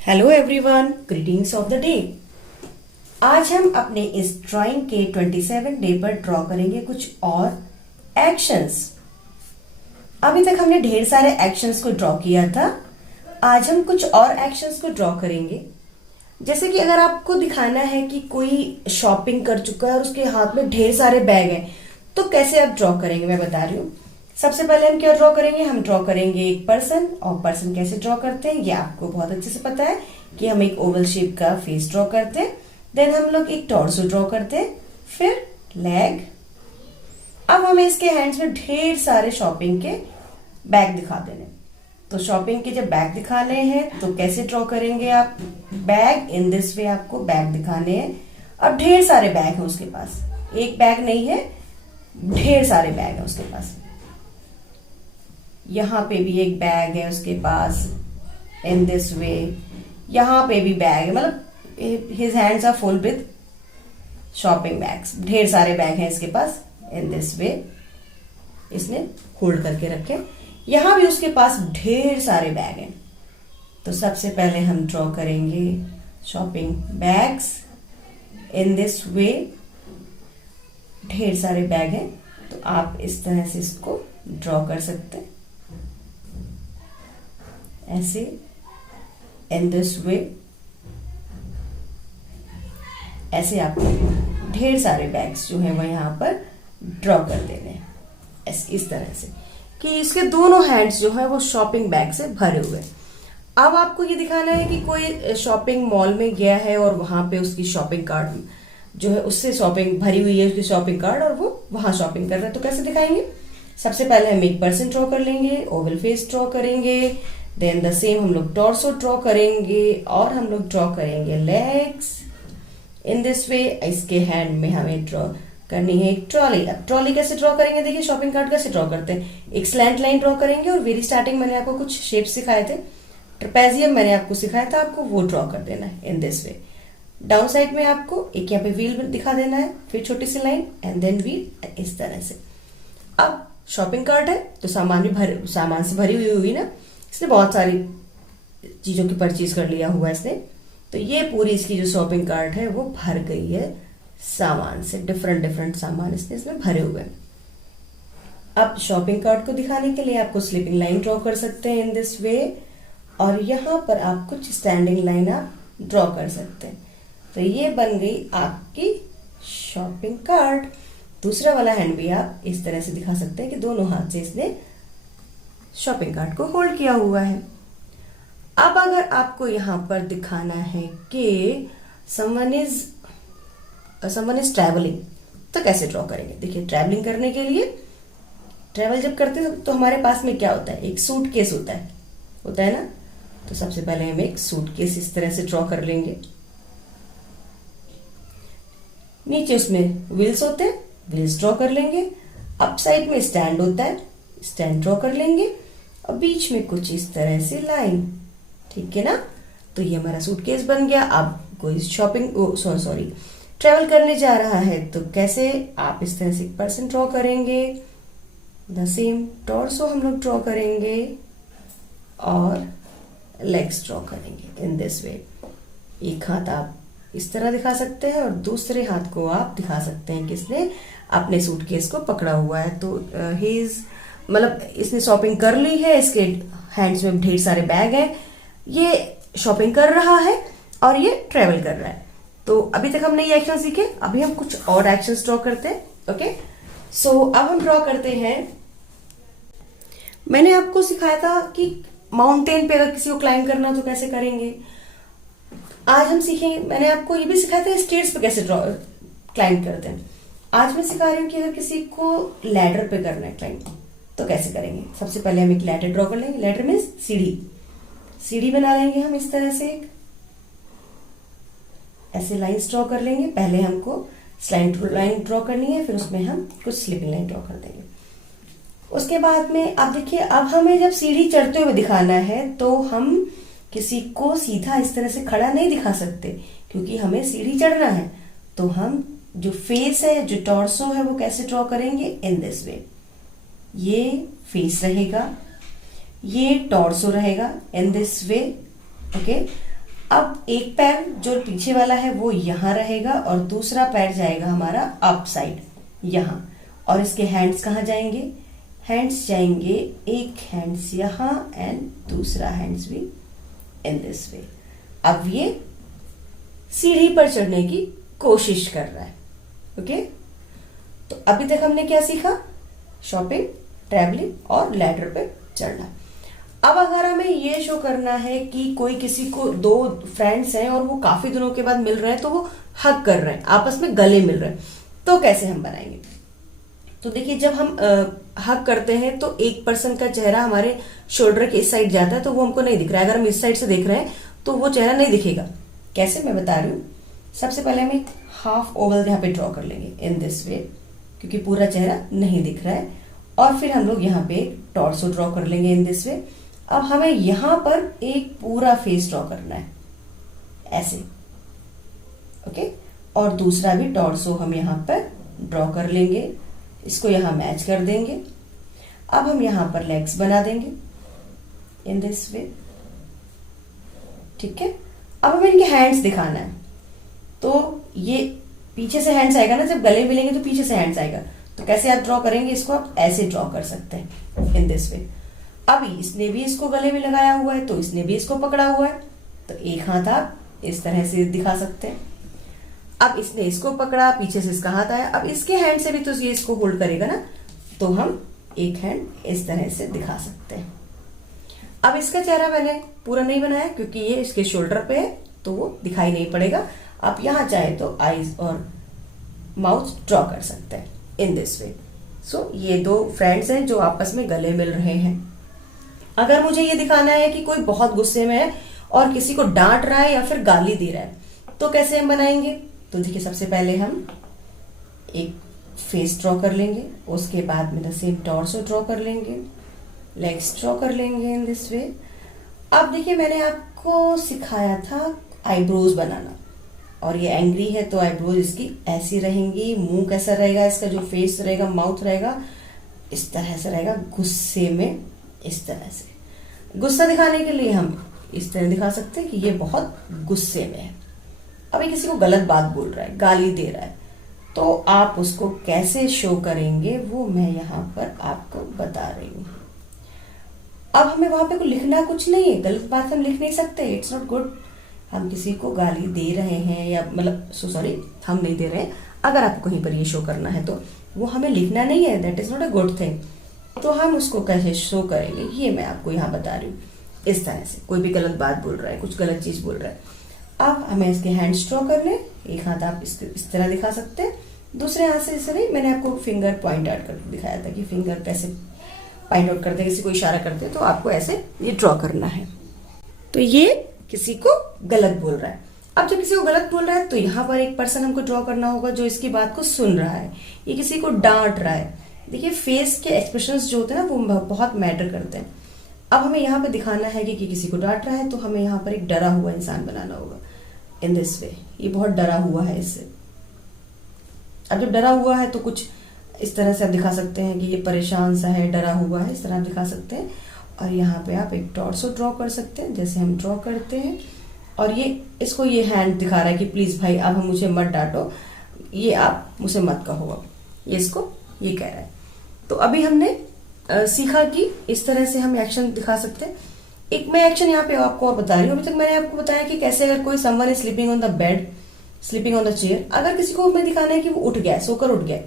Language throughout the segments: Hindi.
Hello everyone, greetings of the day. आज हम अपने इस ड्राइंग के 27 डे पर ड्रॉ करेंगे कुछ और एक्शंस। अभी तक हमने ढेर सारे एक्शंस को ड्रॉ किया था। आज हम कुछ और एक्शंस को ड्रॉ करेंगे। जैसे कि अगर आपको दिखाना है कि कोई शॉपिंग कर चुका है और उसके हाथ में ढेर सारे बैग हैं, तो कैसे आप ड्रॉ करेंगे मैं बता रही हूँ। सबसे पहले हम क्या ड्रॉ करेंगे, हम ड्रॉ करेंगे एक पर्सन। और पर्सन कैसे ड्रॉ करते हैं ये आपको बहुत अच्छे से पता है कि हम एक ओवल शेप का फेस ड्रॉ करते हैं, देन हम लोग एक टॉर्सो ड्रॉ करते हैं, फिर लेग। अब हमें इसके हैंड्स में ढेर सारे शॉपिंग के बैग दिखा देने। तो शॉपिंग के जब बैग दिखाने हैं तो कैसे ड्रॉ करेंगे आप, बैग इन दिस वे आपको बैग दिखाने हैं। अब ढेर सारे बैग हैं उसके पास, एक बैग नहीं है, ढेर सारे बैग हैं उसके पास। यहाँ पे भी एक बैग है उसके पास इन दिस वे, यहाँ पे भी बैग है, मतलब his hands are full with shopping bags. ढेर सारे बैग हैं इसके पास इन दिस वे, इसने होल्ड करके रखे। यहाँ भी उसके पास ढेर सारे बैग हैं। तो सबसे पहले हम ड्रॉ करेंगे shopping bags in this way. ढेर सारे बैग हैं, तो आप इस तरह से इसको ड्रॉ कर सकते हैं, ऐसे इन दिस वे। ऐसे आपको ढेर सारे बैग्स जो है वो यहाँ पर ड्रॉ कर देने हैं इस तरह से कि इसके दोनों हैंड्स जो है वो शॉपिंग बैग से भरे हुए हैं। अब आपको ये दिखाना है कि कोई शॉपिंग मॉल में गया है और वहां पे उसकी शॉपिंग कार्ड जो है उससे शॉपिंग भरी हुई है, उसकी शॉपिंग कार्ड, और वो वहां शॉपिंग कर रहा है। तो कैसे दिखाएंगे, सबसे पहले हम एक पर्सन ड्रॉ कर लेंगे, ओवल फेस ड्रॉ करेंगे, देन द सेम हम लोग टॉर्सो ड्रॉ करेंगे और हम लोग ड्रॉ करेंगे लेग्स इन दिस वे। इसके हैंड में हमें ड्रॉ करनी है एक ट्रॉली। अब ट्रॉली कैसे ड्रॉ करेंगे, देखिए शॉपिंग कार्ट कैसे ड्रॉ करते हैं। एक स्लैंट लाइन ड्रॉ करेंगे और वेरी स्टार्टिंग मैंने आपको कुछ शेप्स सिखाए थे, ट्रेपेजियम मैंने आपको सिखाया था, आपको वो ड्रॉ कर देना है in this way. Down side में आपको एक यहाँ पे व्हील दिखा देना है, फिर छोटी सी लाइन एंड देन व्हील, इस तरह से। अब शॉपिंग कार्ट है तो सामान से भरी हुई होगी ना, इसने बहुत सारी चीजों की परचेज कर लिया हुआ इसने, तो ये पूरी इसकी जो शॉपिंग कार्ट है वो भर गई है सामान से। डिफरेंट डिफरेंट सामान इसमें भरे हुए हैं। अब शॉपिंग कार्ट को दिखाने के लिए आपको स्लीपिंग लाइन ड्रॉ कर सकते हैं इन दिस वे, और यहाँ पर आप कुछ स्टैंडिंग लाइन आप ड्रॉ कर सकते हैं। तो ये बन गई आपकी शॉपिंग कार्ट। दूसरा वाला हैंड भी आप इस तरह से दिखा सकते हैं कि दोनों हाथ से इसने शॉपिंग कार्ट को होल्ड किया हुआ है। अब अगर आपको यहां पर दिखाना है कि समवन इज ट्रैवलिंग, तो कैसे ड्रॉ करेंगे। देखिए ट्रैवलिंग करने के लिए, ट्रैवल जब करते हैं तो हमारे पास में क्या होता है, एक सूटकेस होता है ना। तो सबसे पहले हम एक सूटकेस इस तरह से ड्रॉ कर लेंगे। नीचे उसमें व्हील्स होते हैं, व्हील्स ड्रॉ कर लेंगे। अप साइड में स्टैंड होता है, स्टैंड ड्रॉ कर लेंगे, और बीच में कुछ इस तरह से लाइन, ठीक है ना। तो ये हमारा सूटकेस बन गया। अब कोई शॉपिंग ट्रेवल करने जा रहा है तो कैसे आप इस तरह से एक पर्सन ड्रॉ करेंगे, द सेम टॉर्सो हम लोग ड्रॉ करेंगे और लेग्स ड्रॉ करेंगे इन दिस वे। एक हाथ आप इस तरह दिखा सकते हैं और दूसरे हाथ को आप दिखा सकते हैं किसने अपने सूटकेस को पकड़ा हुआ है। तो मतलब इसने शॉपिंग कर ली है, इसके हैंड्स में ढेर सारे बैग हैं, ये शॉपिंग कर रहा है और ये ट्रेवल कर रहा है। तो अभी तक हमने ये एक्शन सीखे, अभी हम कुछ और एक्शंस ड्रॉ करते हैं। ओके, सो अब हम ड्रॉ करते हैं। मैंने आपको सिखाया था कि माउंटेन पे अगर किसी को क्लाइंब करना तो कैसे करेंगे। आज हम सीखेंगे, मैंने आपको ये भी सिखाया था स्टेयर्स पे कैसे क्लाइंब करते हैं। आज मैं सिखा रही हूँ कि अगर किसी को लैडर पे करना है क्लाइंब तो कैसे करेंगे। सबसे पहले हम एक लैडर ड्रॉ कर लेंगे। लैडर मीन्स सीढ़ी बना लेंगे हम इस तरह से, ऐसे लाइंस ड्रॉ कर लेंगे। पहले हमको स्लैंट लाइन ड्रॉ करनी है, फिर उसमें हम कुछ स्लिपिंग लाइन ड्रॉ कर देंगे। उसके बाद में आप देखिए, अब हमें जब सीढ़ी चढ़ते हुए दिखाना है तो हम किसी को सीधा इस तरह से खड़ा नहीं दिखा सकते, क्योंकि हमें सीढ़ी चढ़ना है। तो हम जो फेस है, जो टॉर्सो है, वो कैसे ड्रॉ करेंगे इन दिस वे। ये फेस रहेगा, ये टॉर्सो रहेगा इन दिस वे। ओके, अब एक पैर जो पीछे वाला है वो यहाँ रहेगा और दूसरा पैर जाएगा हमारा अप साइड यहाँ, और इसके हैंड्स कहाँ जाएंगे, हैंड्स जाएंगे, एक हैंड्स यहाँ एंड दूसरा हैंड्स भी इन दिस वे। अब ये सीढ़ी पर चढ़ने की कोशिश कर रहा है। ओके, तो अभी तक हमने क्या सीखा, शॉपिंग, ट्रैवलिंग और लैडर पे चढ़ना। अब अगर हमें ये शो करना है कि कोई किसी को, दो फ्रेंड्स हैं और वो काफी दिनों के बाद मिल रहे हैं, तो वो हग कर रहे हैं, आपस में गले मिल रहे हैं, तो कैसे हम बनाएंगे। तो देखिए, जब हम हग करते हैं तो एक पर्सन का चेहरा हमारे शोल्डर के इस साइड जाता है, तो वो हमको नहीं दिख रहा है। अगर हम इस साइड से देख रहे हैं तो वो चेहरा नहीं दिखेगा। कैसे, मैं बता रही हूँ। सबसे पहले हम एक हाफ ओवल यहाँ पे ड्रॉ कर लेंगे इन दिस वे, क्योंकि पूरा चेहरा नहीं दिख रहा है। और फिर हम लोग यहाँ पे एक टॉर्सो ड्रॉ कर लेंगे इन दिस वे। अब हमें यहां पर एक पूरा फेस ड्रॉ करना है ऐसे। ओके, और दूसरा भी टॉर्सो हम यहां पर ड्रॉ कर लेंगे, इसको यहां मैच कर देंगे। अब हम यहां पर लेग्स बना देंगे इन दिस वे। ठीक है, अब हमें इनके हैंड्स दिखाना है। तो ये पीछे से हैंड्स आएगा ना, जब गले मिलेंगे तो पीछे से हैंड्स आएगा। तो कैसे आप ड्रॉ करेंगे इसको, आप ऐसे ड्रॉ कर सकते हैं इन दिस वे। अभी इसने भी इसको गले में लगाया हुआ है, तो इसने भी इसको पकड़ा हुआ है, तो एक हाथ आप इस तरह से दिखा सकते हैं। अब इसने इसको पकड़ा, पीछे से इसका हाथ आया, अब इसके हैंड से भी तो ये इसको होल्ड करेगा ना, तो हम एक हैंड इस तरह से दिखा सकते हैं। अब इसका चेहरा मैंने पूरा नहीं बनाया क्योंकि ये इसके शोल्डर पे है, तो वो दिखाई नहीं पड़ेगा। आप यहां चाहे तो आईज और माउथ ड्रॉ कर सकते हैं इन दिस वे। सो ये दो फ्रेंड्स हैं जो आपस में गले मिल रहे हैं। अगर मुझे ये दिखाना है कि कोई बहुत गुस्से में है और किसी को डांट रहा है या फिर गाली दे रहा है, तो कैसे हम बनाएंगे। तो देखिए, सबसे पहले हम एक फेस ड्रॉ कर लेंगे, उसके बाद में द सेम टॉर्सो ड्रॉ कर लेंगे, लेग्स ड्रॉ कर लेंगे इन दिस वे। अब देखिए, मैंने आपको सिखाया था आईब्रोज बनाना, और ये एंग्री है तो आईब्रोज इसकी ऐसी रहेंगी। मुंह कैसा रहेगा, इसका जो फेस रहेगा, माउथ रहेगा, इस तरह से रहेगा, गुस्से में इस तरह से। गुस्सा दिखाने के लिए हम इस तरह दिखा सकते हैं कि ये बहुत गुस्से में है। अभी किसी को गलत बात बोल रहा है, गाली दे रहा है, तो आप उसको कैसे शो करेंगे वो मैं यहाँ पर आपको बता रही हूँ। अब हमें वहां पे लिखना कुछ नहीं है, गलत बात हम लिख नहीं सकते, इट्स नॉट गुड। हम किसी को गाली दे रहे हैं या मतलब सॉरी, हम नहीं दे रहे हैं। अगर आपको कहीं पर ये शो करना है तो वो हमें लिखना नहीं है, that is not a good thing. तो हम उसको कैसे शो करेंगे ये मैं आपको यहाँ बता रही हूँ। इस तरह से कोई भी गलत बात बोल रहा है, कुछ गलत चीज बोल रहा है, अब हमें इसके हैंड्स ड्रॉ करने। एक हाथ आप इस तरह दिखा सकते हैं, दूसरे हाथ से इसे नहीं, मैंने आपको फिंगर पॉइंट आउट कर दिखाया था कि फिंगर कैसे पॉइंट आउट करते हैं, किसी को इशारा करते हैं, तो आपको ऐसे ये ड्रॉ करना है। तो ये किसी को गलत बोल रहा है। अब जब किसी को गलत बोल रहा है तो यहाँ पर एक पर्सन हमको ड्रॉ करना होगा जो इसकी बात को सुन रहा है। ये किसी को डांट रहा है। देखिए, फेस के एक्सप्रेशंस जो होते हैं ना वो बहुत मैटर करते हैं। अब हमें यहाँ पे दिखाना है कि किसी को डांट रहा है, तो हमें यहाँ पर एक डरा हुआ इंसान बनाना होगा इन दिस वे। ये बहुत डरा हुआ है इससे। अब जब डरा हुआ है तो कुछ इस तरह से आप दिखा सकते हैं कि ये परेशान सा है, डरा हुआ है, इस तरह आप दिखा सकते हैं। और यहाँ पे आप एक टॉर्सो ड्रॉ कर सकते हैं जैसे हम ड्रॉ करते हैं। और ये इसको ये हैंड दिखा रहा है कि प्लीज भाई अब हम मुझे मत डांटो, ये आप मुझे मत कहो, ये इसको ये कह रहा है। तो अभी हमने सीखा कि इस तरह से हम एक्शन दिखा सकते हैं। एक मैं एक्शन यहाँ पे आपको और बता रही हूँ। अभी तक मैंने आपको बताया कि कैसे अगर कोई someone is sleeping on the bed, sleeping on the chair, अगर किसी को हमें दिखाना है कि वो उठ गया, सोकर उठ गया,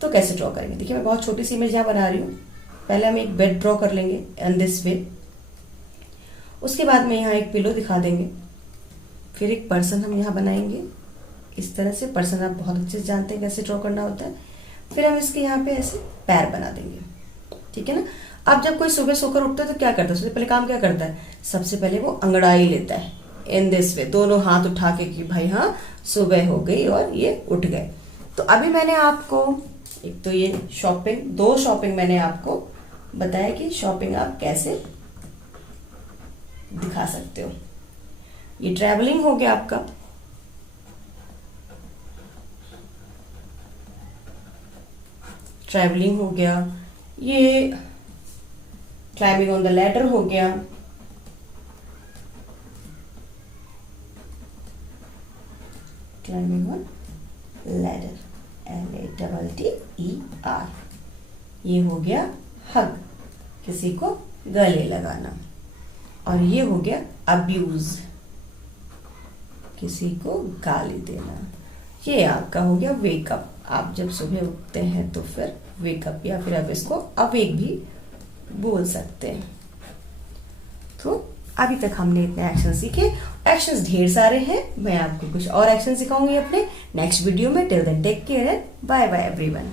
तो कैसे ड्रॉ करेंगे। देखिए, मैं बहुत छोटी सी इमेज यहाँ बना रही हूँ। पहले हम एक बेड ड्रॉ कर लेंगे इन दिस वे, उसके बाद में यहाँ एक पिलो दिखा देंगे, फिर एक पर्सन हम यहाँ बनाएंगे इस तरह से। पर्सन आप बहुत अच्छे से जानते हैं कैसे ड्रॉ करना होता है। फिर हम इसके यहाँ पे ऐसे पैर बना देंगे, ठीक है ना। अब जब कोई सुबह सोकर उठता है तो क्या करता है, सबसे पहले काम क्या करता है, सबसे पहले वो अंगड़ाई लेता है इन दिस वे, दोनों हाथ उठा के कि भाई हाँ सुबह हो गई और ये उठ गए। तो अभी मैंने आपको एक तो ये शॉपिंग, दो शॉपिंग मैंने आपको बताया कि शॉपिंग आप कैसे दिखा सकते हो। ये ट्रैवलिंग हो गया आपका। ट्रैवलिंग हो गया, ये क्लाइंबिंग ऑन द लैडर हो गया, क्लाइंबिंग ऑन लैडर, LADDER। ये हो गया हग, किसी को गले लगाना। और ये हो गया अब्यूज, किसी को गाली देना। ये आपका हो गया वेकअप। आप जब सुबह उठते हैं तो फिर वेकअप, या फिर आप इसको अवेक भी बोल सकते हैं। तो अभी तक हमने इतने एक्शन सीखे। एक्शंस ढेर सारे हैं, मैं आपको कुछ और एक्शन सिखाऊंगी अपने नेक्स्ट वीडियो में। Till then take care and bye bye everyone.